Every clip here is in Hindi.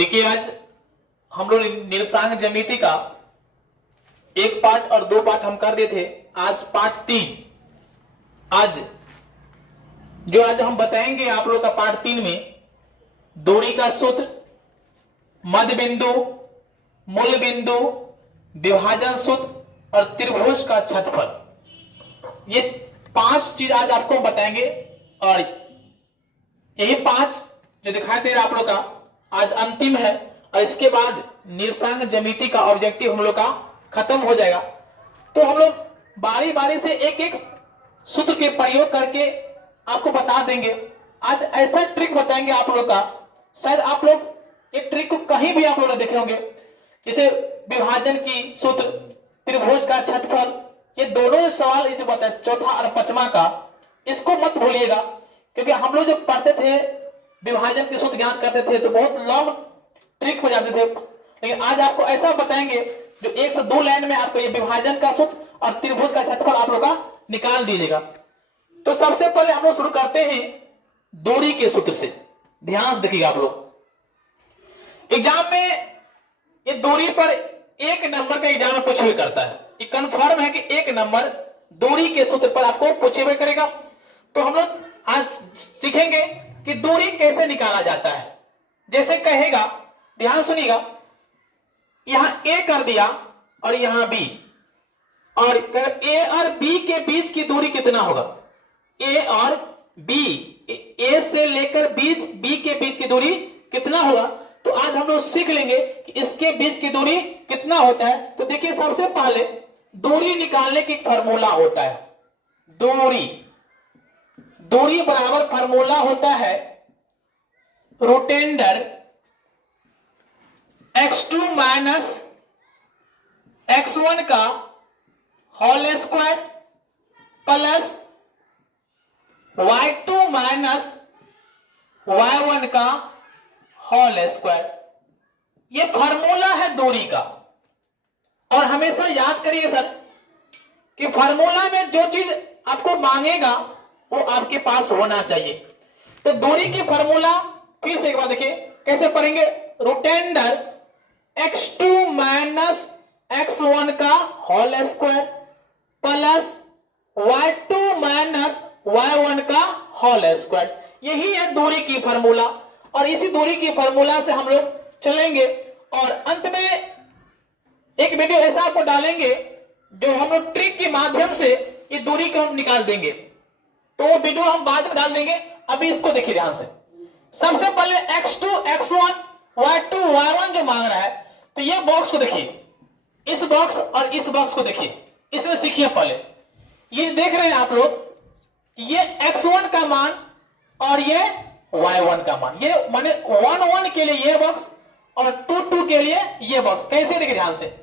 देखिए आज हम लोग निर्देशांक ज्यामिति का एक पार्ट और दो पार्ट हम कर दिए थे। आज पार्ट 3। आज हम बताएंगे आप लोग का पार्ट 3 में दूरी का सूत्र, मध्य बिंदु, मूल बिंदु, विभाजन सूत्र और त्रिभुज का क्षेत्रफल। ये 5 चीज आज आपको बताएंगे और यही 5 जो दिखाई दे रहा आप लोग का आज अंतिम है और इसके बाद निर्देशांक ज्यामिति का ऑब्जेक्टिव हम लोग का खत्म हो जाएगा। तो हम लोग बारी बारी से एक एक सूत्र के प्रयोग करके आपको बता देंगे। आज ऐसा ट्रिक बताएंगे आप लोग का, शायद आप लोग एक ट्रिक को कहीं भी आप लोग देखे होंगे। जैसे विभाजन की सूत्र, त्रिभुज का क्षेत्रफल, ये दोनों सवाल ये जो बताए चौथा और पांचवा का, इसको मत भूलिएगा क्योंकि हम लोग जब पढ़ते थे विभाजन के सूत्र ज्ञान करते थे तो बहुत लॉन्ग ट्रिक हो जाते थे। लेकिन आज आपको ऐसा बताएंगे जो 1 से 2 लाइन में आपको ये विभाजन का सूत्र और त्रिभुज का क्षेत्रफल आप लोग का निकाल दीजिएगा। तो सबसे पहले हम लोग शुरू करते हैं दूरी के सूत्र से। ध्यान से देखिएगा आप लोग, एग्जाम में ये दूरी पर 1 नंबर का एग्जाम में पूछे करता है। ये कंफर्म है कि 1 नंबर दूरी के सूत्र पर आपको पूछे करेगा। तो हम लोग आज सीखेंगे कि दूरी कैसे निकाला जाता है। जैसे कहेगा, ध्यान सुनिएगा, यहां ए कर दिया और यहां बी, और ए और बी के बीच की दूरी कितना होगा? ए और बी, ए से लेकर बी के बीच की दूरी कितना होगा? तो आज हम लोग सीख लेंगे कि इसके बीच की दूरी कितना होता है। तो देखिए सबसे पहले दूरी निकालने की फॉर्मूला होता है। दूरी बराबर फॉर्मूला होता है रोटेंडर x2 माइनस x1 का whole square plus y2 minus y1 का होल स्क्वायर। ये फार्मूला है दूरी का। और हमेशा याद करिए सर कि फार्मूला में जो चीज आपको मांगेगा वो आपके पास होना चाहिए। तो दूरी की फार्मूला फिर से एक बार देखिए कैसे पढ़ेंगे। रोटेंडर x2 माइनस x1 का whole square plus y2 minus y1 का होल स्क्वायर, यही है दूरी की फार्मूला। और इसी दूरी की फार्मूला से हम लोग चलेंगे और अंत में एक वीडियो ऐसा आपको डालेंगे जो हम लोग ट्रिक के माध्यम से ये दूरी को हम निकाल देंगे। तो वो वीडियो हम बाद में डाल देंगे। अभी इसको देखिए ध्यान से। सबसे पहले x2 x1 y2 y1 जो मांग रहा है, तो ये बॉक्स को देखिए, इस बॉक्स और इस बॉक्स को देखिए, इसमें सीखिए। पहले ये देख रहे हैं आप लोग, ये x1 का मान और ये y1 का मान, ये माने 1 के लिए ये बॉक्स और 2 के लिए ये बॉक्स। कैसे देखिए ध्यान से,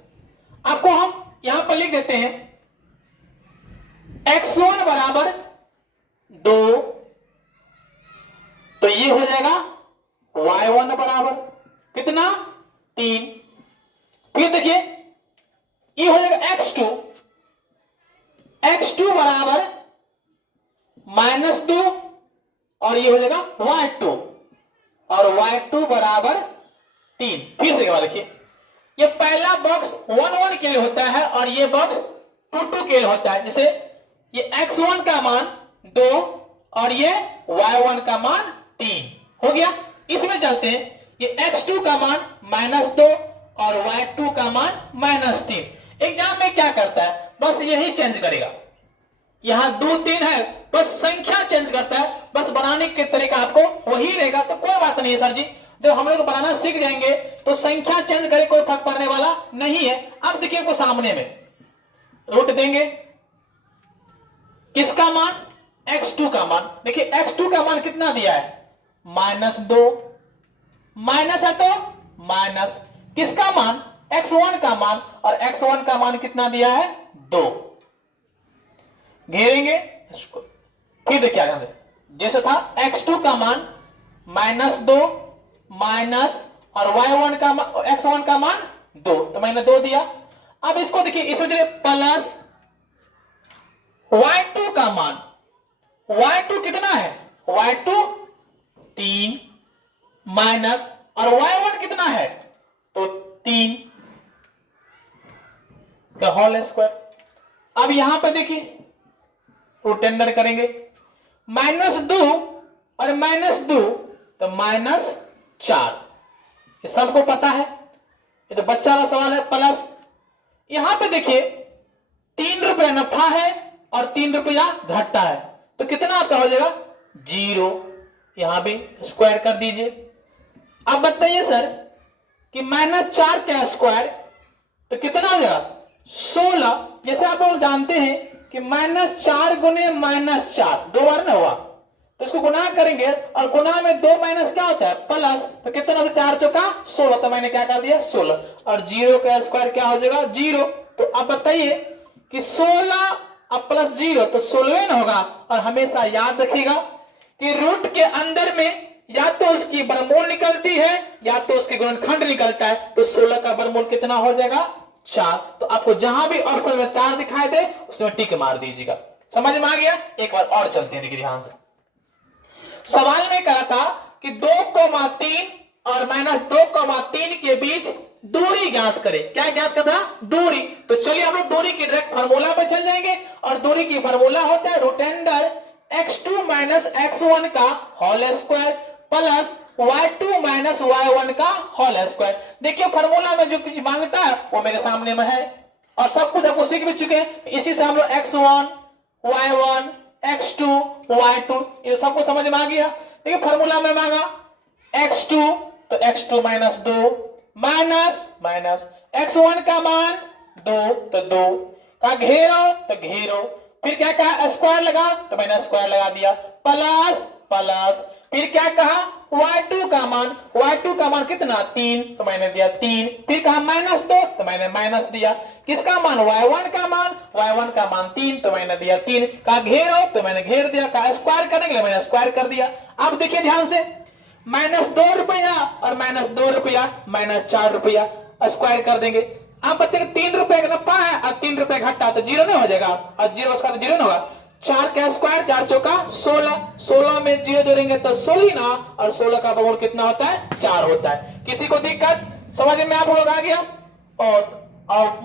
आपको हम यहां पर लिख देते हैं x1 बराबर 2, तो ये हो जाएगा y1 बराबर कितना? 3। फिर देखिए ये हो जाएगा x2 बराबर -2 और ये हो जाएगा y2 और y2 बराबर 3। फिर से एक बार देखिए, ये पहला बॉक्स 1 के लिए होता है और ये बॉक्स 2 के लिए होता है। जैसे ये x1 का मान 2 और ये y1 का मान 3 हो गया। इसमें चलते हैं, ये x2 का मान -2 और y2 का मान -3। एग्जाम में क्या करता है, बस यही चेंज करेगा। यहां 2 3 है, बस संख्या चेंज करता है, बस बनाने के तरीका आपको वही रहेगा। तो कोई बात नहीं है सर जी, जब हम लोग बनाना सीख जाएंगे तो संख्या चेंज करे कोई फर्क पड़ने वाला नहीं है। अब देखिए को सामने में रूट देंगे, किसका मान? x2 का मान। देखिए x2 का मान कितना दिया है? -2, माइनस है तो माइनस, किसका मान? x1 का मान, और x1 का मान कितना दिया है? 2। घेरेंगे इसको, फिर देखिए यहां से जैसे था x2 का मान -2 माइनस और y1 का x1 का मान 2, तो मैंने 2 दिया। अब इसको देखिए, इस वजह प्लस y2 का मान, y2 कितना है? y2 3 माइनस और y1 कितना कितना है? तो 3 का होल स्क्वायर। अब यहां पर देखिए रूट अंडर करेंगे, -2 और -2 तो -4, ये सबको पता है, ये तो बच्चा वाला सवाल है। प्लस यहां पे देखिए 3 रुपया नफा है और 3 रुपया घाटा है, तो कितना आपका हो जाएगा? 0। यहां भी स्क्वायर कर दीजिए। अब बताइए सर कि -4 का स्क्वायर तो कितना हो जाएगा? 16। जैसे आप लोग जानते हैं कि -4 गुने -4 दो बार ना हुआ, तो इसको गुना करेंगे और गुना में 2 माइनस क्या होता है? प्लस। तो कितना होता है? 4 चौका 16, तो मैंने क्या कर दिया? 16। और 0 का स्क्वायर क्या हो जाएगा? 0। तो अब बताइए कि 16 अब प्लस 0 तो 16 ना होगा। और हमेशा याद रखिएगा कि रूट के अंदर में या तो उसकी वर्गमूल निकलती है या तो उसके गुणनखंड निकलता है। तो 16 का वर्गमूल कितना हो जाएगा? 4। तो आपको जहां भी ऑप्शन में 4 दिखाई दे उसमें टिक मार दीजिएगा। समझ में आ गया? एक बार और चलते हैं, देखिए ध्यान से। सवाल में कहा था कि 2,3 और -2,3 के बीच दूरी ज्ञात करें। क्या ज्ञात करना? दूरी। तो चलिए हम लोग दूरी की डायरेक्ट फार्मूला पे चल जाएंगे और दूरी की फार्मूला होता है रूट अंडर x2 - x1 का whole square plus y2 - y1 का होल स्क्वायर। देखिए फार्मूला में जो कुछ मांगता है वो मेरे सामने में है और सब कुछ आपको सीख भी चुके हैं। इसी से हम लोग x1 y1 x2 y2 ये सबको समझ में आ गया। देखिए फार्मूला में मांगा x2 तो x2 -2 माइनस x1 का मान 2 तो 2 का घेरो तो घेरो, फिर क्या कहा? स्क्वायर लगा तो मैंने स्क्वायर लगा दिया, प्लस फिर क्या कहा? y2 का मान कितना? 3 तो मैंने दिया 3, फिर कहा -2 तो मैंने माइनस दिया। किसका मान? y1 का मान 3 तो मैंने दिया 3, का घेरो तो मैंने घेर दिया, का स्क्वायर करने के लिए मैंने स्क्वायर कर दिया। अब देखिए ध्यान से, -2 रुपया और -2 रुपया -4 रुपया स्क्वायर कर देंगे। आप बताइए 3 रुपए का नफा है और 3 रुपए घाटा, तो 0 नहीं हो जाएगा और 0 उसका तो 0 नहीं होगा। 4 का स्क्वायर 4 चौका 16, 16 में 0 जोड़ेंगे तो 16 ना, और 16 का वर्गमूल कितना होता है? 4 होता है। किसी को दिक्कत समझ में आप लोग आ गया? और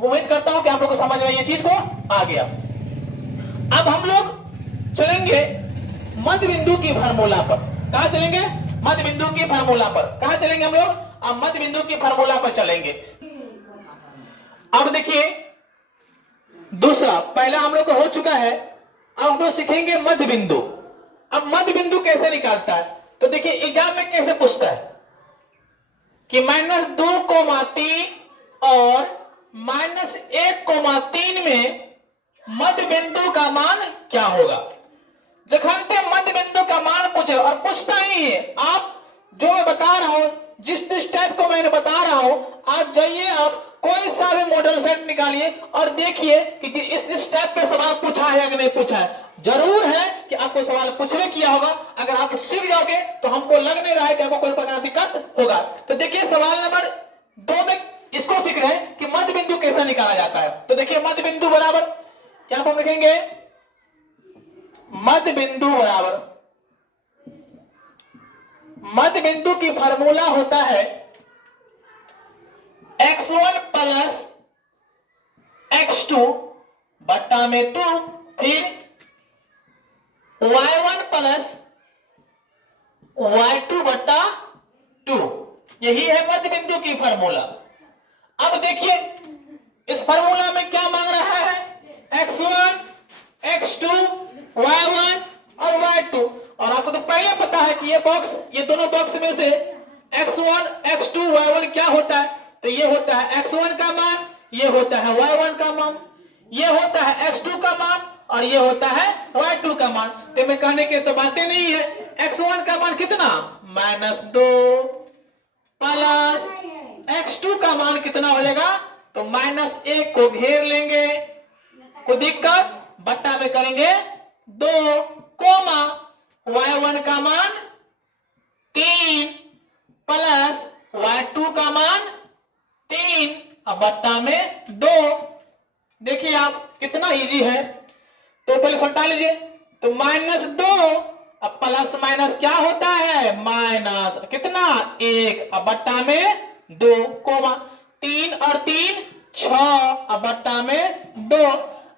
उम्मीद करता हूं कि आप लोग को समझ में ये चीज को आ गया। अब हम लोग चलेंगे मध्य बिंदु की फार्मूला पर। कहा चलेंगे? मध्य बिंदु की फार्मूला पर। कहा चलेंगे हम लोग? अब मध्य बिंदु की फार्मूला पर चलेंगे। अब देखिए दूसरा, पहला हम लोग को हो चुका है, अब हम लोग सीखेंगे मध्य बिंदु। अब मध्य बिंदु कैसे निकालता है? तो देखिए एग्जाम में कैसे पूछता है कि -2,3 और -1,3 में मध्य बिंदु का मान क्या होगा? जखनते मध्य बिंदु का मान पूछे और पूछता ही है, आप जो मैं बता रहा हूं, जिस टाइप को मैंने बता रहा हूं, आज जाइए आप कोई सा भी मॉडल सेट निकालिए और देखिए कि इस टाइप पे सवाल पूछा है या नहीं पूछा है। जरूर है कि आपको सवाल पूछने किया होगा। अगर आप सीख जाओगे तो हमको लग नहीं रहा है कि आपको कोई प्रकार की दिक्कत होगा। तो देखिए सवाल नंबर 2 में इसको सीख रहे हैं कि मध्य बिंदु कैसे निकाला जाता है। तो देखिए मध्य बिंदु बराबर यहां पर लिखेंगे, मध्य बिंदु बराबर, मध्य बिंदु की फार्मूला होता है x1 प्लस x2 बट्टा में 2, फिर y1 प्लस y2 बट्टा 2। यही है मध्य बिंदु की फार्मूला। अब देखिए इस फार्मूला में क्या मांग रहा है? x1 x2 y1 और y2। और आपको तो पहले पता है कि ये दोनों बॉक्स में से x1 x2 y1 क्या होता है? तो ये होता है x1 का मान, ये होता है y1 का मान, ये होता है x2 का मान और ये होता है y2 का मान। तो मैं कहने के तो बातें नहीं है। x1 का मान कितना? -2 प्लस x2 का मान कितना हो जाएगा? तो -1 को घेर लेंगे, कोई दिक्कत? बट्टा में करेंगे 2 कोमा y1 का मान 3 प्लस y2 का मान 3 अब बट्टा में 2। देखिए आप कितना इजी है। तो पहले सटा लीजिए, तो -2 अब प्लस माइनस क्या होता है? माइनस कितना? 1 अब बट्टा में 2 कोमा 3 और 3 6 अब बट्टा में 2।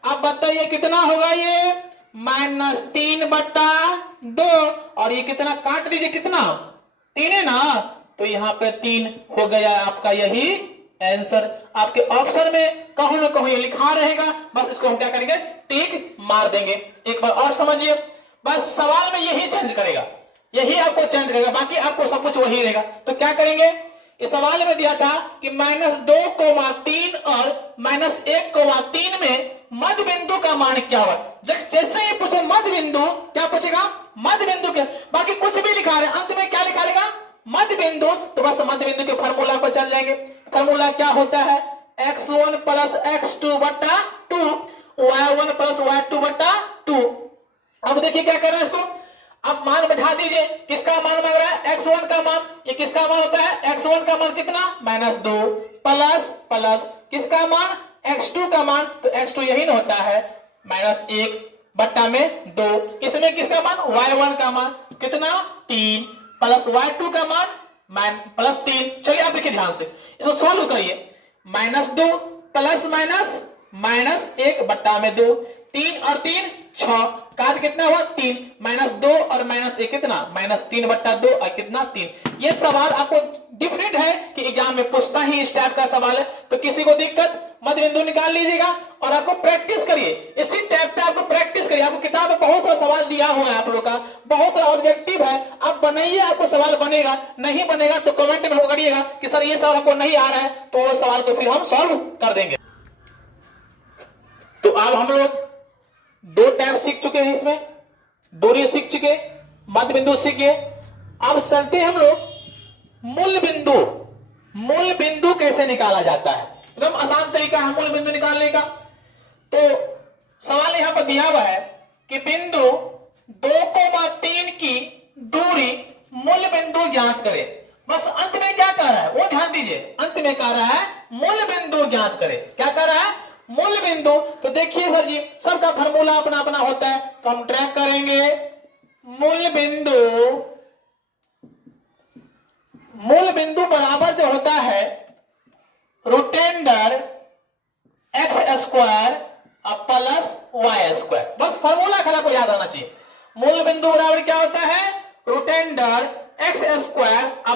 अब बताइए कितना होगा ये -3 बट्टा 2 और ये कितना काट दीजिए कितना 3 है ना, तो यहाँ पे 3 हो गया आपका यही आंसर। आपके ऑप्शन में कहीं ना कहीं लिखा रहेगा, बस इसको हम क्या करेंगे टिक मार देंगे। एक बार और समझिए, बस सवाल में यही चेंज करेगा, यही आपको चेंज करेगा, बाकी आपको सब कुछ वही रहेगा। तो क्या करेंगे, इस सवाल में दिया था कि -2,3 और -1,3 में मध्य बिंदु का मान क्या होगा। जैसे ही पूछे मध्य बिंदु, क्या पूछेगा मध्य बिंदु के, बाकी कुछ भी लिखा रहे अंत में क्या लिखा रहेगा मध्य बिंदु। तो बस मध्य बिंदु के फार्मूला पर चल जाएंगे। फार्मूला क्या होता है x1 + x2 बट्टा 2 y1 + y2 बट्टा 2। अब देखिए क्या कर रहे हैं इसको, अब मान बैठा दीजिए, किसका मान मांग रहा है x1 का मान, ये किसका मान होता है x1 का मान कितना -2 प्लस किसका मान x2 का मान, तो x2 यही ना होता है -1 बट्टा में 2। इसमें किसका मान y1 का मान कितना 3 प्लस y2 का मान +3। चलिए आप देखिए ध्यान से इसको सॉल्व करिए, -2 प्लस माइनस 1 बट्टा में 2, 3 और 3 6 काट कितना हुआ 3 -2 और -1 कितना -3 बट्टा 2 और कितना 3। ये सवाल आपको डिफरेंट है कि एग्जाम में पूछता ही इस टाइप का सवाल है, तो किसी को दिक्कत मध्य बिंदु निकाल लीजिएगा और आपको प्रैक्टिस करिए इसी टाइप पे, आपको प्रैक्टिस करिए। आपको किताब में बहुत सारा सवाल दिया हुआ है, आप लोग का बहुत सारा ऑब्जेक्टिव है, आप बनाइए, आपको सवाल बनेगा। नहीं बनेगा तो कमेंट में करिएगा कि सर ये सवाल आपको नहीं आ रहा है, तो वो सवाल को फिर हम सॉल्व कर देंगे। तो अब हम लोग 2 टाइप सीख चुके हैं, इसमें दूरी सीख चुके, मध्य बिंदु सीख गए। अब चलते हम लोग मूल बिंदु। मूल बिंदु कैसे निकाला जाता है, एकदम आसान तरीका है मूल बिंदु निकालने का। तो सवाल यहां पर दिया हुआ है कि बिंदु 2,3 की दूरी मूल बिंदु ज्ञात करें। बस अंत में क्या कह रहा है वो ध्यान दीजिए, अंत में कह रहा है मूल बिंदु ज्ञात करें। क्या कह रहा है मूल बिंदु। तो देखिए सर जी सबका फार्मूला अपना अपना होता है, तो हम ट्रैक करेंगे मूल बिंदु बराबर जो होता है रूटेंडर x² प्लस y²। बस फार्मूला खाली आपको याद आना चाहिए। मूल बिंदु बराबर क्या होता है रूटेंडर x²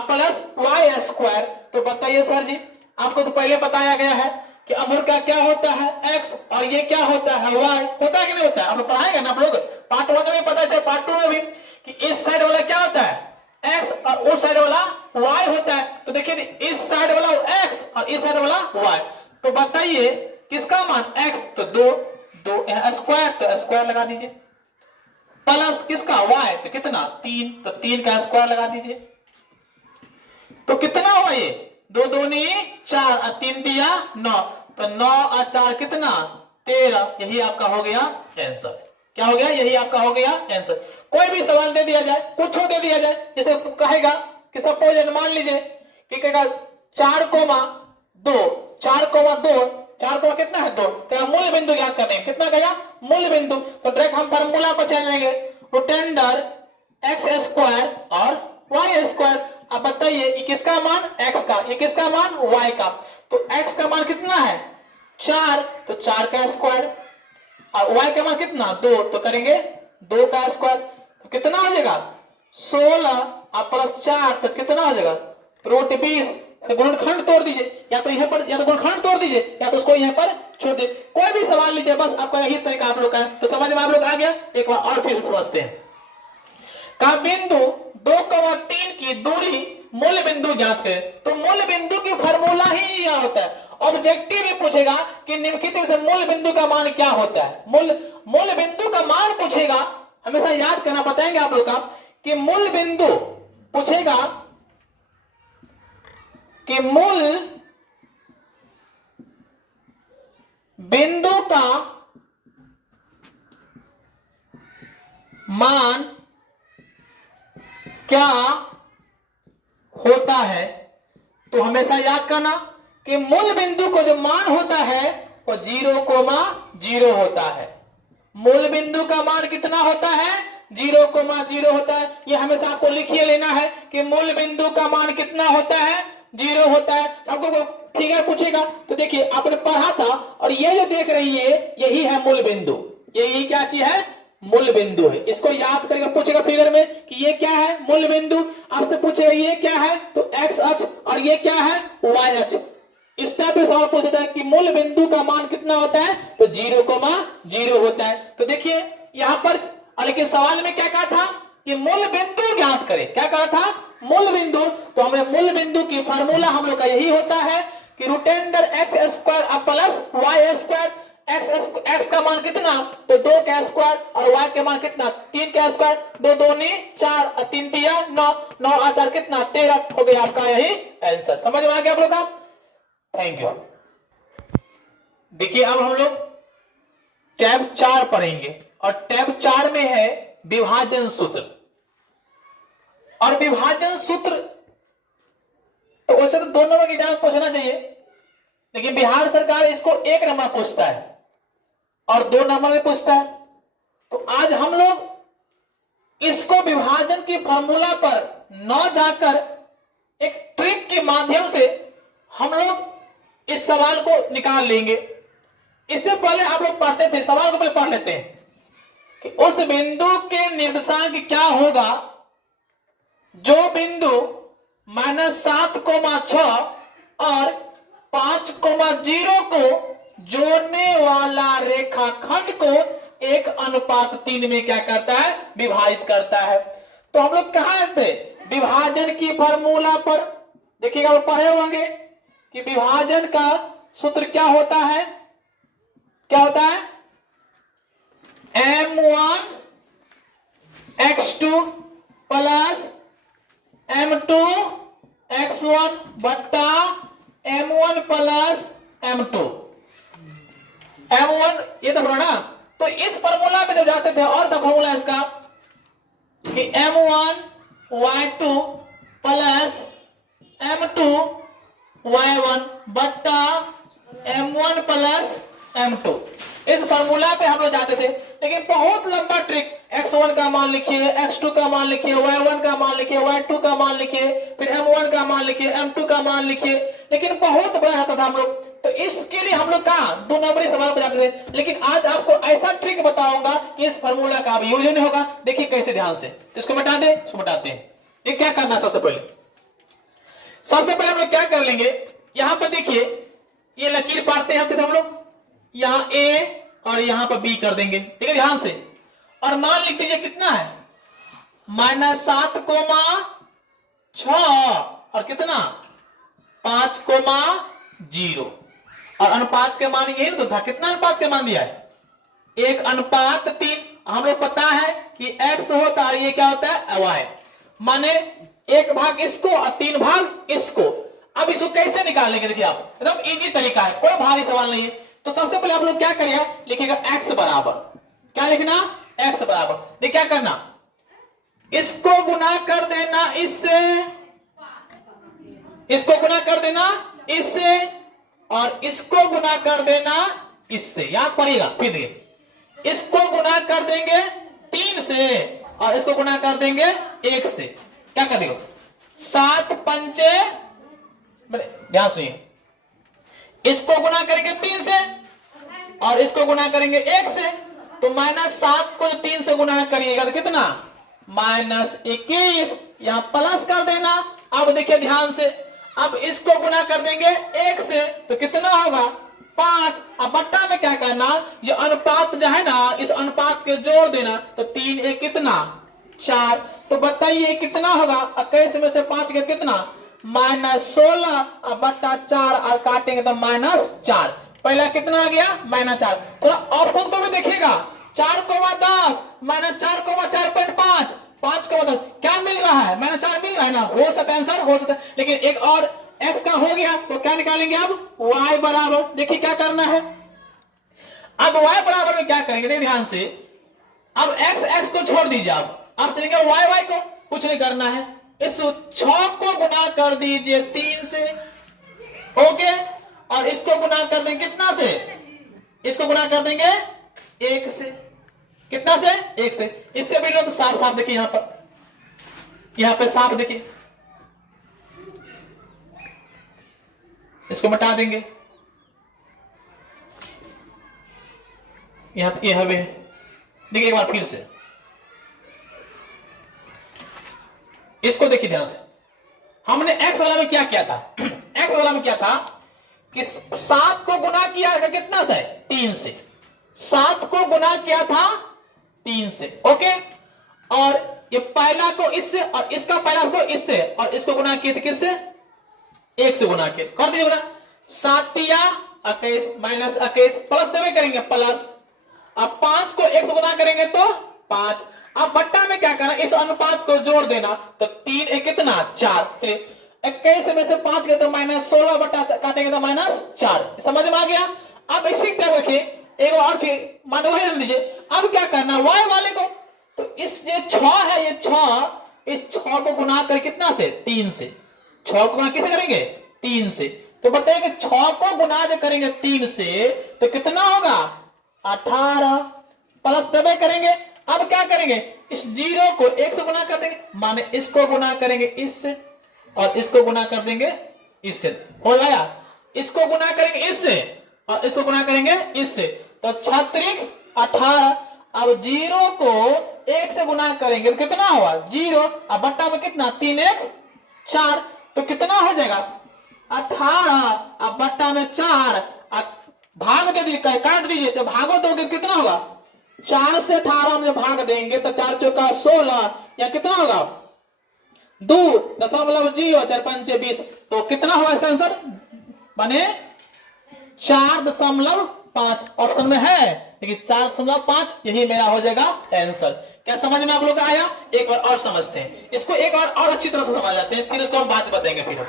प्लस y²। तो बताइए सर जी, आपको तो पहले बताया गया है कि अमूल का क्या होता है x और ये क्या होता है y। होता है कि नहीं होता है, आप लोग पढ़ाएंगे ना आप लोग, पार्ट 1 में पता चले पार्ट 2 में भी कि इस साइड वाला क्या होता है x और उस साइड वाला y होता है। तो देखिए इस साइड वाला x और इस साइड वाला y। तो बताइए किसका मान x, तो 2 स्क्वायर, तो स्क्वायर लगा दीजिए, प्लस किसका y, तो कितना 3, तो 3 का स्क्वायर लगा दीजिए। तो कितना हुआ ये 2 दूनी 4 और 3 दिया 9, तो 9 और 4 कितना 13। यही आपका हो गया आंसर। क्या हो गया, यही आपका हो गया आंसर। कोई भी सवाल दे दिया जाए, कुछ दे दिया जाए, जैसे कहेगा कि सपोज मान लीजिए कि कहेगा 4,2 4,2 कितना है 2, क्या मूल बिंदु ज्ञात करने हैं, कितना गया मूल बिंदु। तो डायरेक्ट हम फार्मूला पर चल जाएंगे रूटेंडर x² और y²। अब बताइए ये किसका मान x का, ये किसका मान y का। तो x का मान कितना है 4, तो 4 का स्क्वायर और y का मान कितना 2, तो करेंगे 2 का स्क्वायर। तो कितना हो जाएगा 16 और प्लस 4, तो कितना हो जाएगा √20 से गुणनखंड तोड़ दीजिए, या तो यहाँ पर या तो गुणनखंड तोड़ दीजिए या तो उसको यहाँ पर छोड़ दीजिए, कोई भी सवाल लीजिए, बस आपका यही तरीका आप लोग का है। तो समझ में आप लोग आ गया। एक बार और फिर समझते हैं। का बिंदु 2,3 की दूरी मूल बिंदु ज्ञात करें। तो मूल बिंदु की फार्मूला ही यह होता है। ऑब्जेक्टिव भी पूछेगा कि निम्नलिखित से मूल बिंदु का मान क्या होता है, मूल बिंदु का मान पूछेगा, हमेशा याद करना बताएंगे आप लोग का कि मूल बिंदु पूछेगा कि मूल बिंदु का मान क्या होता है। तो हमेशा याद करना कि मूल बिंदु को जो मान होता है वो 0,0 होता है। मूल बिंदु का मान कितना होता है 0,0 होता है। ये हमेशा आपको लिखिए लेना है कि मूल बिंदु का मान कितना होता है जीरो होता है। आपको फिगर पूछेगा तो देखिए आपने पढ़ा था, और ये जो देख रही है यही है मूल बिंदु। यही क्या चीज है? मूल बिंदु है। इसको याद करके पूछेगा फिगर में कि ये क्या है? मूल बिंदु। आपसे पूछेगा ये क्या है, तो एक्स अक्ष, और ये क्या है? वाई अक्ष। इस टाइप का सवाल पूछ देता है कि मूल बिंदु का मान कितना होता है, तो 0,0 होता है। तो देखिए यहां पर, लेकिन सवाल में क्या कहा था कि मूल बिंदु ज्ञात करें। क्या कहा था? मूल बिंदु। तो हमें मूल बिंदु की फार्मूला हम लोग का यही होता है कि root under x square plus y square. X का मान कितना, तो 2 का स्क्वायर, और वाई का मान कितना, 3 का स्क्वायर। 2 दूनी 4 और 3 तिया 9, 9 और 4 कितना, 13 हो गया आपका यही आंसर। समझ में आ गया आप लोग का? Thank you. देखिए अब हम लोग टैब 4 पढ़ेंगे, और टैब 4 में है विभाजन सूत्र। और विभाजन सूत्र तो वैसे तो 2 नंबर की एग्जाम पूछना चाहिए, लेकिन बिहार सरकार इसको 1 नंबर पूछता है और 2 नंबर में पूछता है। तो आज हम लोग इसको विभाजन की फॉर्मूला पर न जाकर एक ट्रिक के माध्यम से हम लोग इस सवाल को निकाल लेंगे। इससे पहले आप लोग पढ़ते थे, सवाल को पहले पढ़ लेते हैं कि उस बिंदु के निर्देशांक क्या होगा जो बिंदु -7,6 और 5,0 को जोड़ने वाला रेखाखंड को 1:3 में क्या करता है? विभाजित करता है। तो हम लोग कहां थे? विभाजन की फॉर्मूला पर। देखिएगा वो पढ़े होंगे कि विभाजन का सूत्र क्या होता है? क्या होता है? M1 x2 plus M2 x1 बट्टा M1 प्लस M2। M1 ये तो ना, तो इस फॉर्मूला में जब जाते थे, और था फॉर्मूला इसका कि M1 y2 plus M2 y1 बट्टा M1 प्लस M2। इस फॉर्मूला पे हम लोग जाते थे, लेकिन बहुत लंबा ट्रिक, x1 का मान लिखिए, x2 का मान लिखिए, y1 का मान लिखिए, y2 का मान लिखिए, फिर M1 का मान लिखिए, M2 का मान लिखिए, लेकिन बहुत बड़ा जाता था हम लोग। तो इसके लिए हम लोग कहा 2 नंबरी सवाल पर जाते थे। लेकिन आज आपको ऐसा ट्रिक बताऊंगा कि इस फॉर्मूला का यूज नहीं होगा। देखिए कैसे, ध्यान से। तो इसको मिटा दे, इसको मिटाते हैं। ये क्या करना, सबसे पहले हम लोग क्या कर लेंगे, यहां पर देखिए ये लकीर पाते हैं हम लोग, यहां ए और यहां पर बी कर देंगे। ठीक है, ध्यान से। और मान लिख दीजिए कितना है, -7,6 और कितना, 5,0। और अनुपात के मान ये तो था, कितना अनुपात के मान दिया है, 1:3। हम लोग पता है कि x होता है, ये क्या होता है, y, माने 1 भाग इसको और 3 भाग इसको। अब इसको कैसे निकालेंगे, देखिए आप, एकदम इजी तरीका है, कोई भारी सवाल नहीं है। तो सबसे पहले आप लोग क्या करिए, लिखिएगा x बराबर, क्या लिखना, x बराबर। देखिए क्या करना, इसको गुना कर देना इससे, इसको गुना कर देना इससे, और इसको गुना कर देना इससे। याद पड़ेगा, फिर देखिए इसको गुना कर देंगे 3 से और इसको गुना कर देंगे 1 से। क्या कर देगा, 7 पंचे, ध्यान सुनिए, इसको गुना करेंगे 3 से और इसको गुना करेंगे 1 से। तो -7 को 3 से गुना करिएगा तो कितना, -21। यहां प्लस कर देना। अब देखिए ध्यान से, अब इसको गुना कर देंगे 1 से तो कितना होगा, 5। अब बट्टा में क्या करना, ये अनुपात जो है ना, इस अनुपात के जोड़ देना। तो 3 1 कितना, 4। तो बताइए कितना होगा, 21 में से 5 के कितना, -16 और बट्टा 4 और काटेंगे तो -4। पहला कितना आ गया, -4। थोड़ा ऑप्शन को भी देखिएगा, 4,10 -4,4.5, 5,10 क्या मिल रहा है, -4 मिल रहा है ना, हो सकता है आंसर, हो सकता है। लेकिन एक और x का हो गया तो क्या निकालेंगे, अब y बराबर। देखिए क्या करना है, अब y बराबर में क्या करेंगे, देखिए ध्यान से। अब x को छोड़ दीजिए, अब चलेंगे y को, कुछ नहीं करना है। इस 6 को गुना कर दीजिए 3 से, ओके, और इसको गुना कर देंगे कितना से, इसको गुना कर देंगे 1 से। कितना से, 1 से। इससे भी लोग साफ साफ देखिए, यहां पे साफ देखिए, इसको मिटा देंगे, यहां ये हवे। देखिए एक बार फिर से इसको देखिए ध्यान से। हमने x वाला में क्या किया था? x वाला में क्या था कि 7 को गुना किया था कितना से? 3 से। 7 को गुना किया था 3 से, ओके। और ये पहला को इससे और इसका पहला को इससे और इसको गुना किए थे किससे? 1 से गुना किए। कर दीजिए गुना। 7 या 21 माइनस 21 प्लस देवे करेंगे प्लस। अब 5 को 1 से गुना करेंगे तो 5। अब बट्टा में क्या करना? इस अनुपात को जोड़ देना, तो 3 एक कितना? 4। 21 में से 5 गए तो माइनस 16 बट्टा काटेंगे तो माइनस 4। समझ में आ गया? अब इसी तरह रखिए एक और फिर मानो वही रख लीजिए। अब क्या करना? y वाले को, तो इस ये 6 है, ये 6, इस 6 को गुना कर कितना से? 3 से। 6 को गुना किसे करेंगे? 3 से। तो बताइए 6 को गुना जो करेंगे 3 से तो कितना होगा? 18 प्लस दबे करेंगे। अब क्या करेंगे? इस 0 को 1 से गुना कर देंगे, माने इसको गुना करेंगे इससे और इसको गुना कर देंगे इससे। हो गया? इसको गुना करेंगे इससे और इसको गुना करेंगे इससे, तो 6 18। अब 0 को 1 से गुना करेंगे तो कितना हुआ? 0। अब बट्टा में कितना? 3 1 4, तो कितना हो जाएगा? 18। अब बट्टा में 4, भाग दे दीजिए, काट दीजिए। जब भागो दोगे तो कितना होगा? 4 से 18 में भाग देंगे तो 4 चौका 16, या कितना होगा? 2.0, 4 5 20, तो कितना होगा इसका आंसर? माने 4.5 ऑप्शन में है, लेकिन 4.5 यही मेरा हो जाएगा आंसर। क्या समझ में आप लोग आया? एक बार और समझते हैं इसको, एक बार और अच्छी तरह से समझ जाते हैं, फिर इसको हम बात बताएंगे। फिर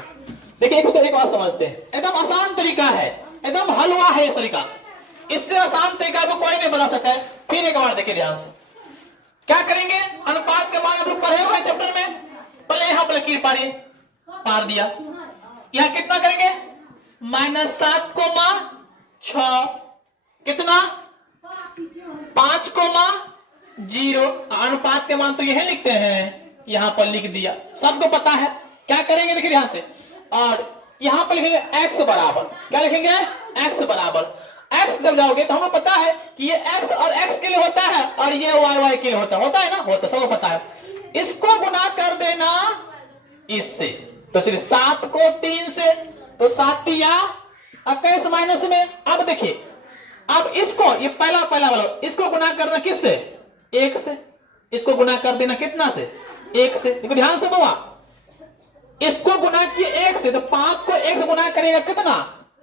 देखिए इसको एक बार समझते हैं। एकदम आसान तरीका है, एकदम हलवा है इस तरीका। इससे आसान तरीका आपको कोई नहीं बता सकता है। फिर एक बार देखिए ध्यान से, क्या करेंगे? अनुपात के मान आप लोग पढ़े हुए चैप्टर में, पहले यहां पर लकीर पार दिया। यहां कितना करेंगे? -7,6 कितना? 5,0। अनुपात के मान तो यही लिखते हैं, यहां पर लिख दिया, सबको पता है। क्या करेंगे? देखिए ध्यान से, और यहां पर लिखेंगे x बराबर, क्या लिखेंगे? x बराबर। x जब जाओगे तो हमें पता है कि ये x और x के लिए होता है और ये y के लिए होता है ना? होता, सबको पता है। इसको गुना कर देना इससे, तो सिर्फ 7 को 3 से, तो 7 या 21 माइनस में। अब देखिए, अब इसको ये पहला वाला इसको गुना करना किससे? 1 से। इसको गुना कर देना कितना से? 1 से। देखो ध्यान से बाबा, इसको गुना किए 1 से, तो 5 को 1 से गुना करेगा कितना?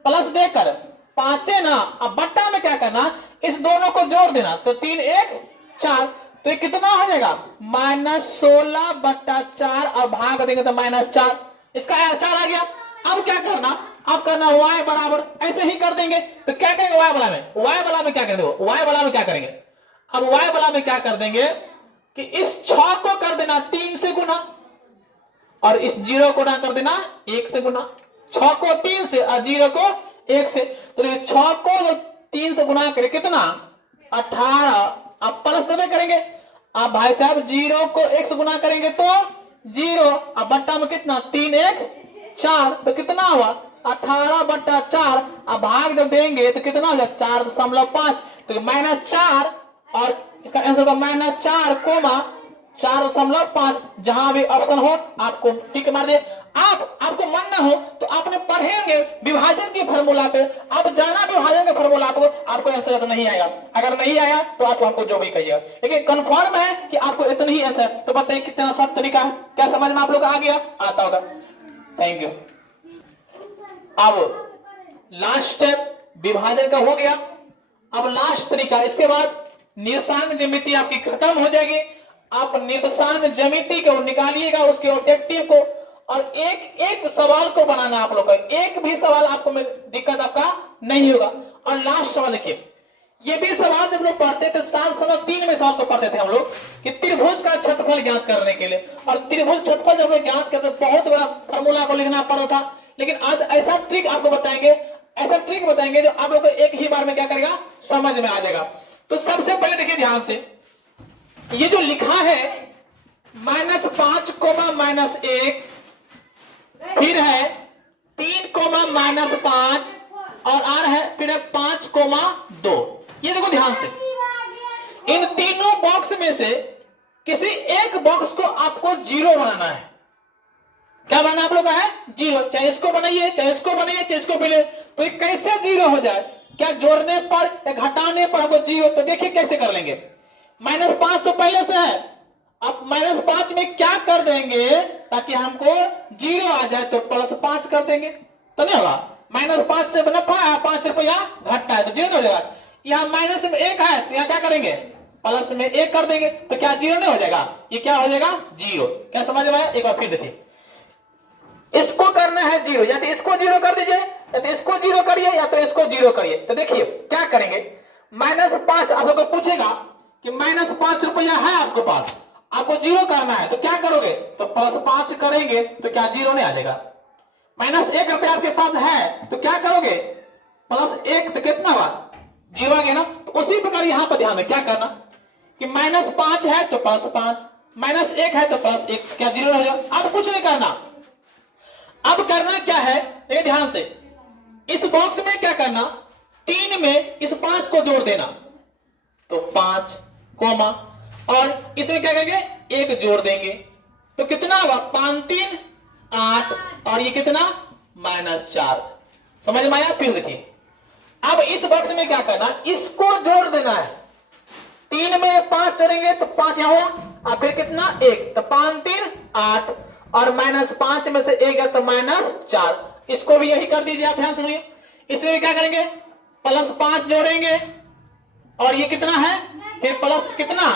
प्लस देकर 5 है ना। अब बट्टा में क्या करना? इस दोनों को जोड़ देना, तो 3 1 4, तो ये कितना हो जाएगा? -16/4, और भाग देंगे तो -4। इसका 4 आ गया। अब क्या करना? अब करना y बराबर, ऐसे ही कर देंगे। तो क्या करेंगे y वाला में? y वाला में क्या करेंगे? y वाला में क्या करेंगे? अब y वाला में क्या कर देंगे कि इस 6 को कर देना 3 से गुना और इस 0 को ना कर देना 1 से गुना। 6 को 3 से और 0 को 1 से, तो 6 को जो 3 से गुना करे कितना? 18। अब प्लस दबे करेंगे। अब भाई साहब 0 को 1 से गुना करेंगे तो 0। अब बट्टा में कितना? 3 1 4, तो कितना हुआ? 18/4। अब भाग जब देंगे तो कितना हो जाए? 4.5, तो -4, और इसका आंसर होगा -4,4.5। जहां भी ऑप्शन हो आपको टिक मार दे। आपको मन ना हो तो आपने पढ़ेंगे विभाजन की फॉर्मूला पे, आप जाना विभाजन के फॉर्मूला आपको आंसर तो नहीं आएगा। अगर नहीं आया तो आप हमको जो भी कहिएगा, लेकिन कंफर्म है कि आपको इतना ही आंसर। तो बताइए कितना सब तरीका है? क्या समझ में आप लोग आ गया? आता होगा। Thank you. अब लास्ट स्टेप विभाजन का हो गया। अब लास्ट तरीका, इसके बाद निर्देशांक ज्यामिति आपकी खत्म हो जाएगी। आप निर्देशांक ज्यामिति को निकालिएगा, उसके ऑब्जेक्टिव को, और एक एक सवाल को बनाना आप लोग का। एक भी सवाल आपको में दिक्कत आपका नहीं होगा। और लास्ट सवाल देखिए, ये भी सवाल जब लोग पढ़ते थे 7.3 में सवाल को पढ़ते थे हम लोग कि त्रिभुज का क्षेत्रफल ज्ञात करने के लिए। और त्रिभुज क्षेत्रफल जब लोग ज्ञात करते बहुत बड़ा फॉर्मूला को लिखना पड़ता था। लेकिन आज ऐसा ट्रिक आपको बताएंगे, ऐसा ट्रिक बताएंगे जो आप लोग को एक ही बार में क्या करेगा? समझ में आ जाएगा। तो सबसे पहले देखिए ध्यान से, ये जो लिखा है -5, -1, फिर है 3 3, -5 और r है फिर 5, 2। ये देखो ध्यान से, इन तीनों बॉक्स में से किसी एक बॉक्स को आपको 0 बनाना है। क्या बनाना आप लोग का है? 0। चाहे इसको बनाइए, चाहे इसको बनाइए, चाहे इसको बनाइए। तो ये कैसे 0 हो जाए? क्या जोड़ने पर या घटाने पर हमको 0? तो देखिए कैसे कर लेंगे। -5 तो पहले से है, अब -5 में क्या कर देंगे ताकि हमको 0 आ जाए? तो +5 कर देंगे तो नहीं होगा। -5 से नफा है, 5 रुपया घटता है तो 0 हो जाएगा। यहाँ माइनस में 1 है तो यहाँ क्या करेंगे? प्लस में 1 कर देंगे तो क्या 0 नहीं हो जाएगा? ये क्या हो जाएगा? 0। क्या समझ में आया? एक बार फिर देखिए, इसको करना है 0, या तो इसको 0 कर दीजिए, या तो इसको 0 करिए, या तो इसको 0 करिए। तो देखिए क्या करेंगे, -5 आप लोग को पूछेगा कि -5 रुपया है आपके पास, आपको 0 करना है तो क्या करोगे? तो +5 करेंगे तो क्या 0 नहीं आ जाएगा? -1 रुपया आपके पास है तो क्या करोगे? +1 तो कितना हुआ? 0 आ गया ना। तो उसी प्रकार यहां पर ध्यान में क्या करना कि -5 है तो +5, -1 है तो +1, क्या 0 हो जाएगा? अब कुछ नहीं करना। अब करना क्या है, देखिए ध्यान से, इस बॉक्स में क्या करना, 3 में इस 5 को जोड़ देना, तो 5, और इसमें क्या करेंगे? 1 जोड़ देंगे तो कितना होगा? 5 3 8 और ये कितना? -4। समझ में आया? फिर देखिए, अब इस बॉक्स में क्या करना, इसको जोड़ देना है। 3 में 5 जोड़ेंगे तो 5 यहां हुआ, और फिर कितना? 1, तो 5 3 8 और -5 में से 1 है तो -4। इसको भी यही कर दीजिए आप, ध्यान सुनिए। इसमें भी क्या करेंगे? +5 जोड़ेंगे और ये कितना है? फिर प्लस कितना?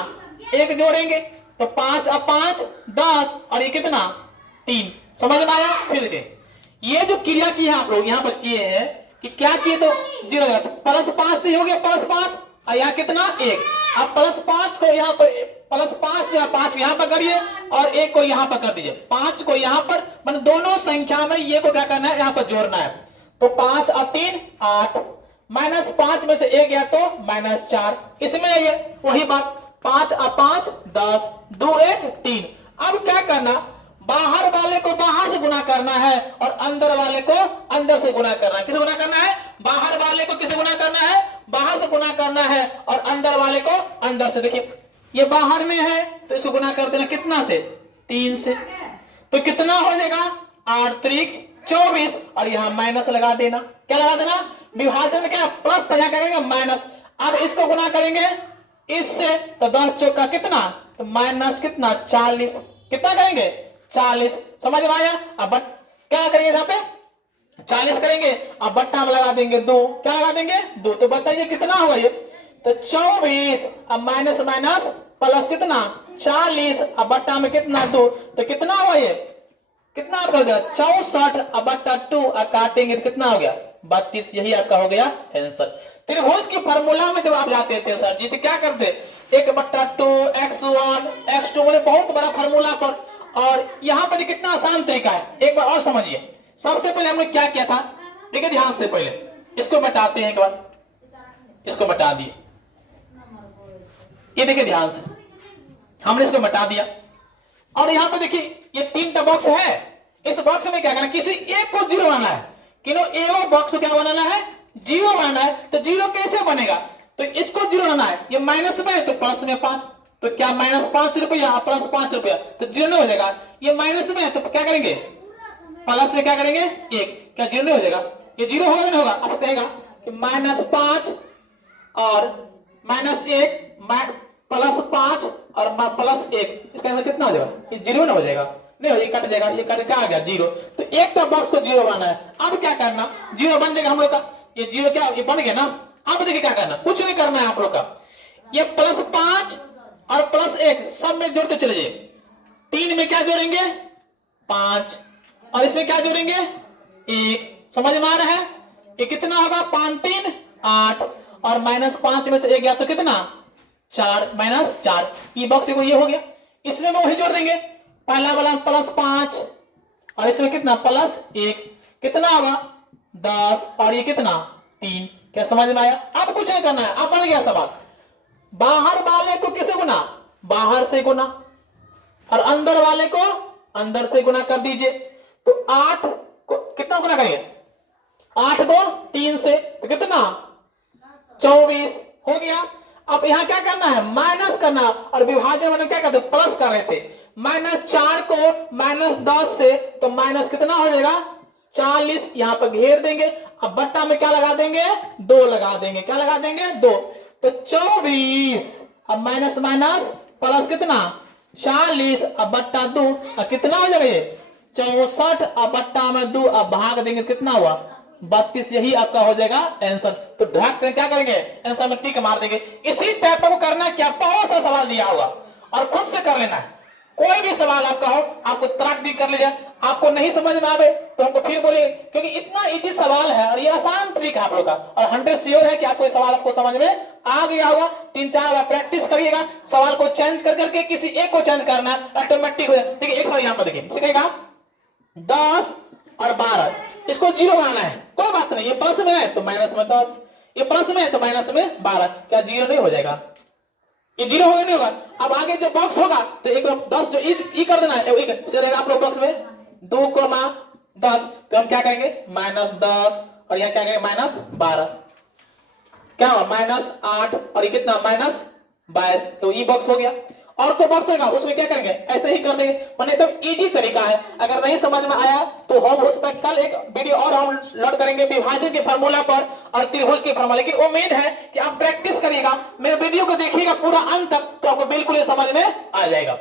1 जोड़ेंगे तो 5 और 5 10 और ये कितना? 3। समझ में आया? फिर देखिए, ये जो क्रिया की है आप लोग यहां पर किए हैं कि क्या किए तो 0 हो जाता, +5 तो हो गया, +5 और यहाँ कितना? 1। अब +5 को यहाँ पर +5 जो 5 यहाँ पर करिए और 1 को यहाँ पर कर दीजिए। 5 को यहाँ पर, मतलब दोनों संख्या में ये को क्या करना है? यहाँ पर जोड़ना है। तो 5 और 3 8, -5 में से 1 गया तो -4। इसमें ये वही बात, 5 और 5 10, 2 1 3। अब क्या करना, बाहर वाले को बाहर से गुना करना है और अंदर वाले को अंदर से गुना करना है। किसे गुना करना है? बाहर वाले को किसे गुना करना है? बाहर से गुना करना है और अंदर वाले को अंदर से। देखिए ये बाहर में है तो इसको गुना कर देना कितना से? 3 से। तो कितना हो जाएगा? 8 3 24 और यहाँ माइनस लगा देना। क्या लगा देना? विभाजन में क्या प्लस तैयार करेंगे माइनस। अब इसको गुना करेंगे इससे तो 10 चौका कितना? तो माइनस कितना? 40। कितना करेंगे? 40। समझ में आया? अब क्या करेंगे यहाँ पे? 40 करेंगे, अब बट्टा में लगा देंगे 2। क्या लगा देंगे? 2। तो बताइए कितना होगा ये? तो 24, अब माइनस माइनस प्लस कितना? 40, अब बट्टा में कितना? 2। तो कितना हुआ ये? कितना आपका हो गया? 64, अब बट्टा 2 काटेंगे तो कितना हो गया? 32। यही आपका हो गया आंसर। त्रिभुज की फार्मूला में जब आप जाते थे सर जी तो क्या करते? 1/2 x1 x2, मतलब बहुत बड़ा फार्मूला पर। और यहां पर कितना आसान तरीका है, एक बार और समझिए। सबसे पहले हमने क्या किया था? देखिए ध्यान से, पहले इसको बताते हैं एक बार। इसको बता दिए, ये देखिए ध्यान से, हमने इसको बता दिया। और यहां पर देखिए ये 3 बॉक्स है। इस बॉक्स में क्या करना, किसी एक को 0 बनाना है। किनो एक बॉक्स को क्या बनाना है? 0 बनाना है। तो 0 कैसे बनेगा? तो इसको 0 बनाना है। ये माइनस में है तो प्लस में 5, तो क्या -5 रुपया प्लस 5 रुपया, तो 0 हो जाएगा। ये माइनस में है तो क्या करेंगे? प्लस में क्या करेंगे? 1। क्या 0 हो जाएगा? ये 0 होगा नहीं होगा? आप कहेगा कि -5 और -1 +5 और +1, इसका आंसर कितना हो जाएगा? ये 0 ना हो जाएगा? नहीं हो, ये कट जाएगा। ये कट क्या आ गया? 0। तो एक का बॉक्स को 0 बनाना है। अब क्या करना, 0 बन जाएगा हम लोग का। ये 0 क्या ये बन गया ना। अब देखिए क्या करना, कुछ नहीं करना है आप लोग का। ये +5 और +1 सब में जोड़ते चले जाइए। 3 में क्या जोड़ेंगे? 5 और इसमें क्या जोड़ेंगे? 1। समझ में आ रहा है? ये कितना होगा? 5 3 8 और -5 में से 1 गया तो कितना? 4 -4। ये बॉक्स को ये हो गया। इसमें वही जोड़ देंगे, पहला वाला +5 और इसमें कितना? +1। कितना होगा? 10 और ये कितना? 3। क्या समझ में आया? अब कुछ नहीं करना है, अब बन गया सवाल। बाहर वाले को किसे गुना? बाहर से गुना, और अंदर वाले को अंदर से गुना कर दीजिए। तो 8, कितना गुना करेंगे 8 को 3 से, तो कितना 24 हो गया। अब यहां क्या करना है माइनस करना, और विभाजन में क्या करते प्लस कर रहे थे। -4 को -10 से, तो माइनस कितना हो जाएगा 40, यहां पर घेर देंगे। अब बट्टा में क्या लगा देंगे 2 लगा देंगे, क्या लगा देंगे 2, तो 24। अब माइनस माइनस प्लस कितना 40, अब बट्टा 2, अब कितना हो जाएगा ये 64, अब बट्टा में 2, अब भाग देंगे कितना हुआ 32। यही आपका हो जाएगा आंसर। तो ढाक कर क्या करेंगे आंसर में टिक मार देंगे। इसी टाइप का करना है, क्या बहुत सा सवाल दिया होगा और खुद से कर लेना है। कोई भी सवाल आपका हो, आपको तराक दी कर लीजिए, आपको नहीं समझ में आवे तो हमको फिर बोलिए, क्योंकि इतना इजी सवाल है और ये आसान ट्रिक है आप लोग का, और 100 श्योर है कि आपको ये सवाल आपको समझ में आ गया होगा। 3-4 बार प्रैक्टिस करिएगा, सवाल को चेंज कर करके किसी एक को चेंज करना ऑटोमेटिक हो जाए। देखिए एक सवाल यहां पर देखिए, सीखेगा 10 और 12, इसको 0 बनाना है, कोई बात नहीं, ये प्लस में है तो माइनस में 10, ये प्लस में है तो माइनस में 12, क्या 0 नहीं हो जाएगा, ये 0 होगा नहीं होगा। अब आगे जो बॉक्स होगा तो एक 10 जो ई कर देना है, चलेगा आप लोग बॉक्स में 2,10, तो हम क्या करेंगे -10, और यहाँ क्या करेंगे -12, क्या हुआ -8, और ये कितना -22, तो ई बॉक्स हो गया। और तो बॉक्स होगा उसमें क्या करेंगे ऐसे ही कर देंगे, मैंने तो इजी तरीका है। अगर नहीं समझ में आया तो हम हो सकता है कल एक वीडियो और हम लोड करेंगे विभाजन के फार्मूला पर और त्रिभुज के फार्मूला। लेकिन उम्मीद है कि आप प्रैक्टिस करिएगा, मेरे वीडियो को देखिएगा पूरा अंत तक, तो आपको बिल्कुल ये समझ में आ जाएगा।